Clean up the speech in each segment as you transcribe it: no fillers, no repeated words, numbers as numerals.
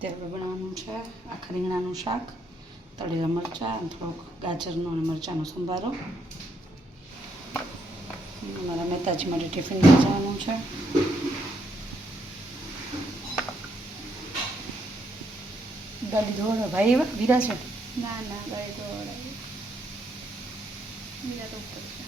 ત્યારે બનાવવાનું છે આખા રીંગણાનું શાક, તળેલા મરચાં અને થોડોક ગાજરનો અને મરચાંનો સંભારો. અમારા મહેતાજી માટે ટિફિન લઈ જવાનું છે. ગાડી ધોવાડો ભાઈ એવા વીરા છે? ના ના, ગાડી ધોવાડાવી. વીરા તો ઉપર છે.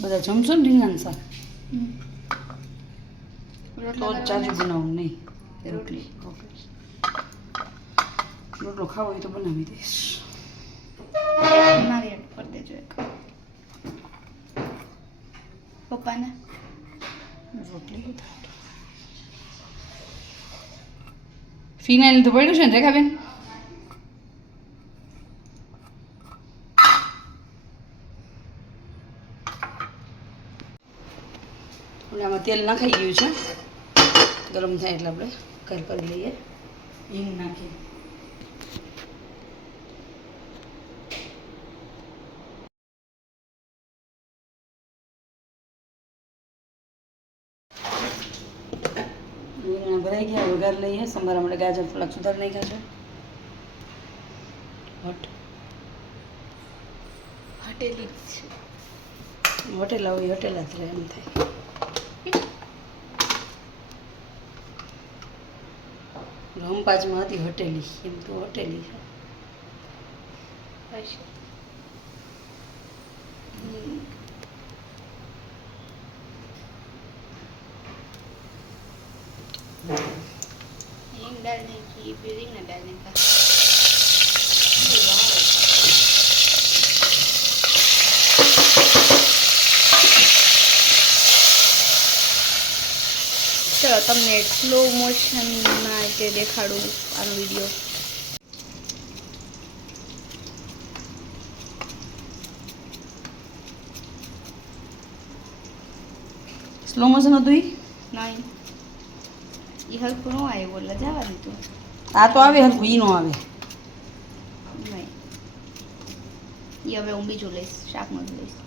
બધા જમશો ને રીંગણાનું શાક? તો રોટલા જ ચાજુ બનાવું, નહીં રોટલી. રોટલો ખાવો હોય તો બનાવી દઈશ. મારી એડ કરી દેજો એક. પપ્પાને રોટલી ફિનાઇલ તો પડ્યું છે ને રેખાબેન? આમાં તેલ નાખાઈ ગયું છે, ગરમ થાય એટલે આપણે કર કરી લઈએ. હિંગ નાખી રીંગણા ભરાઈ ગયા, વઘાર લઈએ. સંભાર આપણે ગાજર થોડાક સુધાર નાખ્યા છે. હટેલી છે. હોટેલા હોય હોટેલા જ રહે એમ થાય. રમપાજમાં હતી હોટેલી, એમ તો હોટેલી છે. हींग डालने की, फिर रिंगना डालने का. ચલો તમને સ્લો મોશનમાં જે દેખાડું આનો વિડીયો. સ્લો મોશન હતું ઈ? નહીં, એ હરખું ન આવ્યું એટલે જવા દીધું. આ તો આવે હરખું, ઈ નો આવે. નહીં, એ હવે હું બીજું લઈશ, શાકનું જ લઈશ.